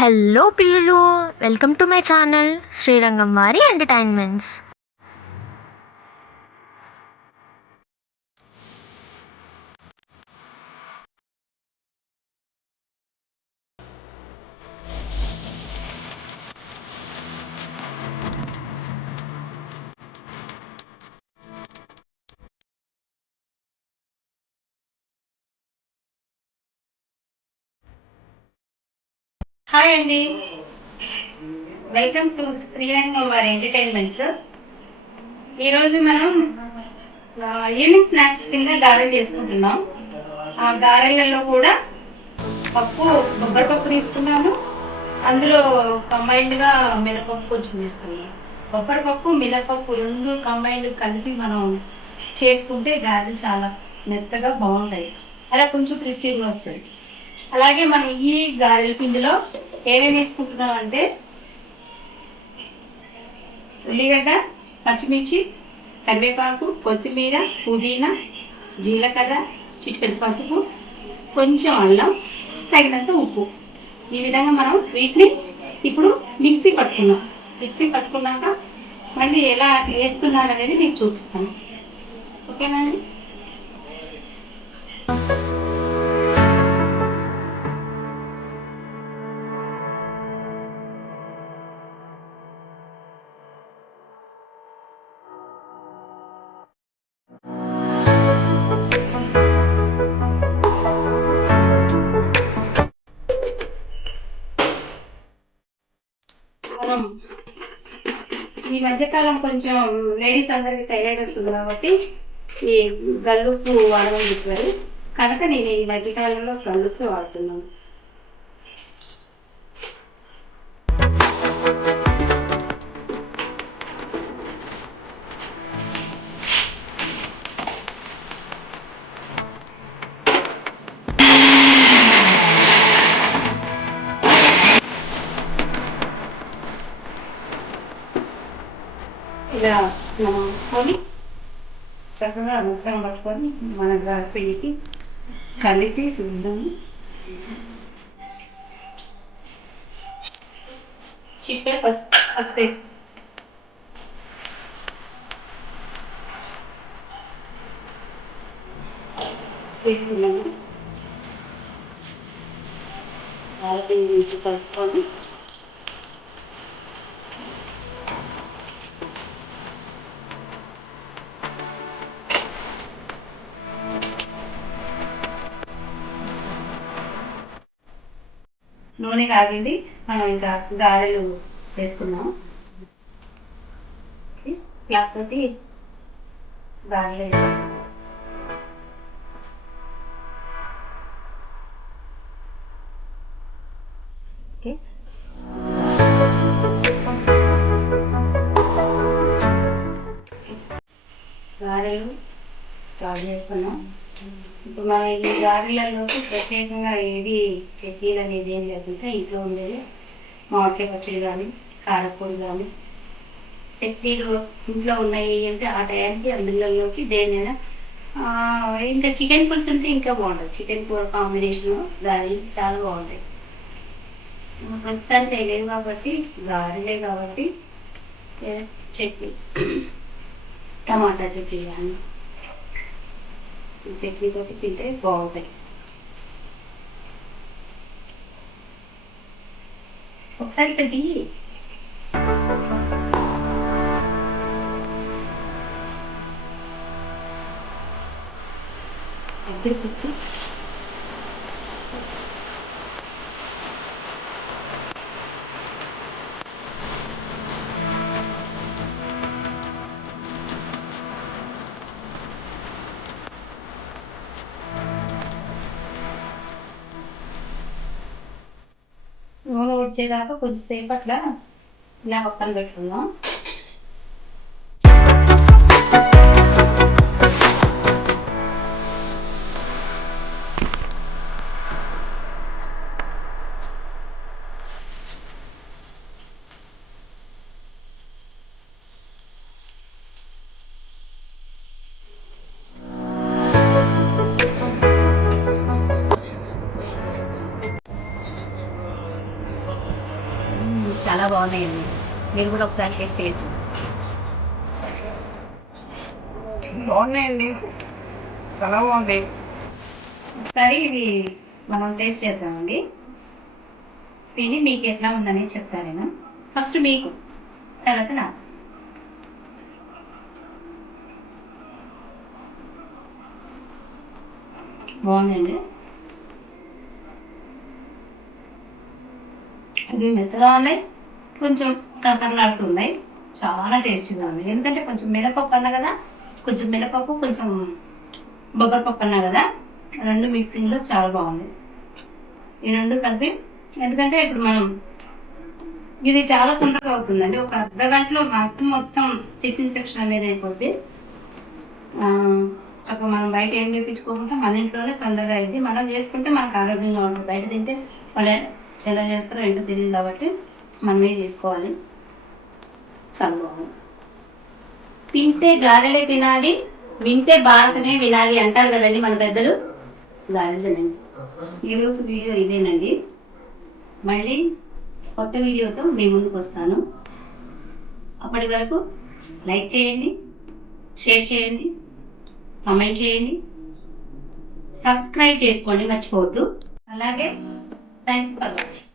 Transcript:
Hello పిల్లలు welcome to my channel Srirangam వారి entertainments hi అండి. వెల్కమ్ టు శ్రీరంగం వారి ఎంటర్టైన్మెంట్స్ ఈరోజు మనం ఈవినింగ్ స్నాక్స్ కింద గారెలు చేసుకుంటున్నాం. ఆ గారెలలో కూడా పప్పు కొబ్బరి పప్పు తీసుకున్నాను. అందులో కంబైన్డ్గా మినపప్పు కొంచెం తీసుకున్నాం కొబ్బరి పప్పు మినపప్పు రెండు కంబైన్డ్ కలిపి మనం చేసుకుంటే గారెలు చాలా మెత్తగా బాగుంటాయి. అలా కొంచెం క్రిస్పీగా వస్తుంది అలాగే మనం ఈ గారెల పిండిలో ఏమేమి వేసుకుంటున్నాం అంటే? ఉల్లిగడ్డ పచ్చిమిర్చి కరివేపాకు కొత్తిమీర పుదీనా జీలకర్ర చిటికెడు పసుపు కొంచెం అల్లం తగినంత ఉప్పు. ఈ విధంగా మనం వీటిని ఇప్పుడు మిక్సీ పట్టుకున్నాం మిక్సీ పట్టుకున్నాక మళ్ళీ ఎలా వేస్తున్నాను అనేది మీకు చూపిస్తాను. ఓకేనా అండి? మధ్యకాలం కొంచెం లేడీస్ అందరికి థైరాయిడ్ వస్తుంది కాబట్టి ఈ గల్లుప్పు వాడమని చెప్పారు. కనుక నేను ఈ మధ్యకాలంలో గల్లుప్పు వాడుతున్నాను. ఇలా నమ్ముకొని చక్కగా ముక్కలు పట్టుకొని మన రాత్రికి కలిపి చూద్దాము. చిక్కడ ఫస్ట్ ఫస్ట్ వేసి. వేసుకున్నాము అలాగే ఇది కలుపుకొని నూనె కాగింది. మనం ఇంకా గారెలు వేసుకుందాం. క్లాత్ తోటి గారెలు వేసుకుందాం. గారెలు స్టార్ట్ చేస్తున్నాం. ఇప్పుడు మన ఈ గారెలలోకి ప్రత్యేకంగా ఏది చట్నీలు అనేది ఏం లేకుండా ఇంట్లో ఉండేది మామిడికాయ పచ్చడి కానీ కారపొడి కానీ చట్నీలు ఇంట్లో ఉన్నాయి అంటే ఆ టైంకి అందులోకి దేనైనా ఇంకా చికెన్ పులుసు ఉంటే ఇంకా బాగుంటుంది. చికెన్ కూర కాంబినేషన్ గారెలు చాలా బాగుంటాయి. ప్రస్తుతానికి లేవు కాబట్టి గారెలే కాబట్టి ఏ, చట్నీ. టమాటా చట్నీ కానీ ఈ చట్నీతో తింటే బాగుంటాయి ఒకసారి పెట్టి దగ్గరికి వచ్చి వచ్చేదాకా కొద్దిసేపు అట్లా ఇలా పక్కన పెట్టుకుందాం. బాగున్నాయండి. మీరు కూడా ఒకసారి టేస్ట్ చేయొచ్చు. బాగున్నాయండి. చాలా బాగుంది. ఒకసారి ఇవి మనం టేస్ట్ చేద్దామండి. తిని మీకు ఎట్లా ఉందని చెప్తాను నేను. ఫస్ట్ మీకు తర్వాత నాకు. బాగుందండి. ఇవి మెత్తగా ఉన్నాయి. కొంచెం కరకరలాడుతున్నాయి చాలా టేస్టీగా ఉంది. ఎందుకంటే కొంచెం మినపప్పు అన్నా కదా కొంచెం మినపప్పు కొంచెం బొబ్బరి పప్పు అన్నా కదా రెండు మిక్సింగ్లో చాలా బాగుంది. ఈ రెండు కలిపి ఎందుకంటే ఇప్పుడు మనం ఇది చాలా తొందరగా అవుతుందండి. ఒక అర్ధ గంటలో మొత్తం మొత్తం టిఫిన్ సెక్షన్ అనేది అయిపోద్ది. ఆ, చక్కగా మనం బయట ఏం చేయించుకోకుండా మన ఇంట్లోనే తొందరగా అయింది. మనం చేసుకుంటే మనకు ఆరోగ్యంగా ఉంటుంది. బయట తింటే వాళ్ళు ఎలా చేస్తారో ఏంటో తెలియదు కాబట్టి మనమే చేసుకోవాలి చాలా బాగుంది తింటే గారెలే తినాలి వింటే భారతమే వినాలి అంటారు కదండి మన పెద్దలు. గారెలు తినండి. ఈరోజు వీడియో ఇదేనండి. మళ్ళీ కొత్త వీడియోతో మీ ముందుకు వస్తాను. అప్పటి వరకు లైక్ చేయండి షేర్ చేయండి కామెంట్ చేయండి. సబ్స్క్రైబ్ చేసుకోండి మర్చిపోవద్దు. అలాగే థ్యాంక్ ఫర్ వాచింగ్.